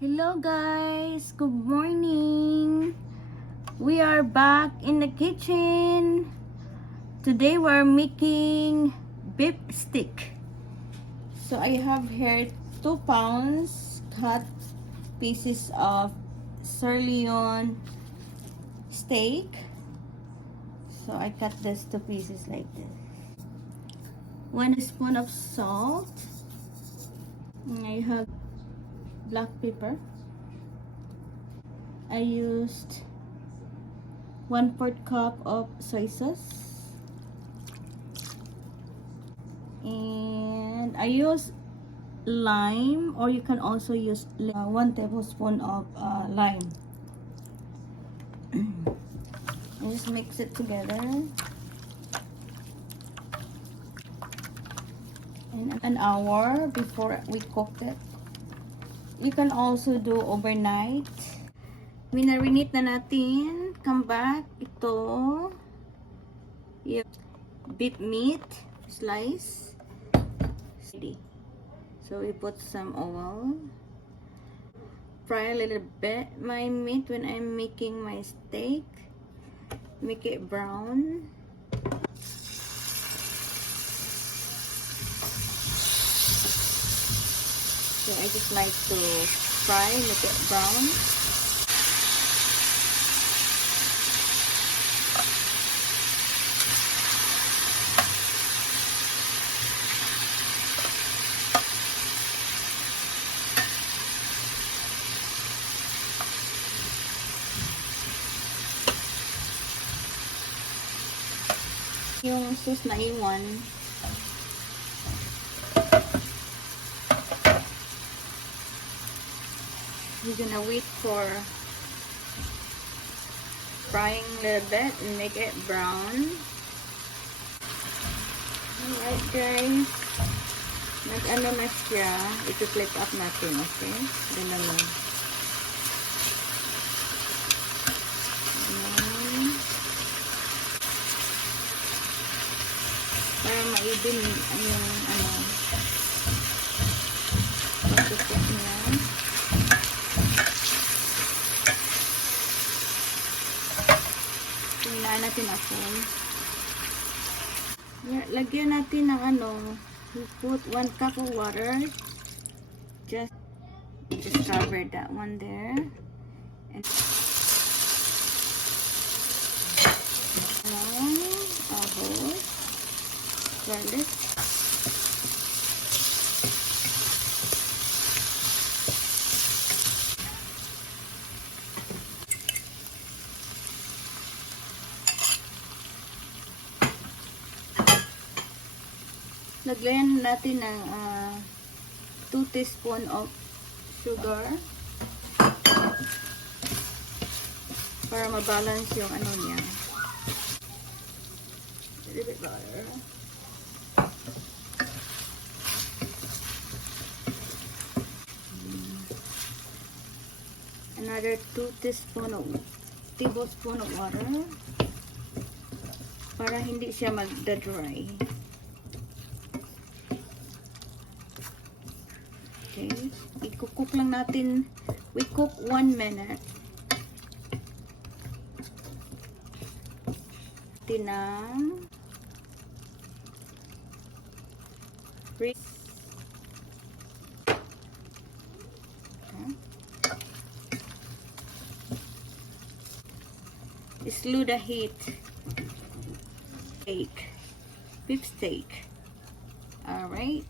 Hello guys, good morning. We are back in the kitchen. Today we're making beef stick. So I have here 2 pounds cut pieces of sirloin steak. So I cut this to pieces like this. 1 spoon of salt. And I have black pepper. I used 1/4 cup of soy sauce, and I use lime, or you can also use 1 tablespoon of lime. I just mix it together, and an hour before we cook it. You can also do overnight. Marinate na natin. Come back. Ito yung beef meat slice. So we put some oil. Fry a little bit my meat when I'm making my steak. Make it brown. So I just like to fry, make it brown. Yung sauce na iwan, we're gonna wait for frying a little bit and make it brown. Alright guys, nag-ano na siya, ito-flip up natin, okay? Ganun lang. Para maibin yung pagkakit niya. Tingnan natin ako. Lagyan natin ng we put 1 cup of water. Just cover that one there. And garlic. Lagyan natin ng 2 teaspoon of sugar para mabalance yung niya. A little bit butter. Another 2 tablespoon of water para hindi siya magda-dry. Okay, i-cook lang natin. We cook 1 minute. Tinang slow the heat. Beef steak. Alright.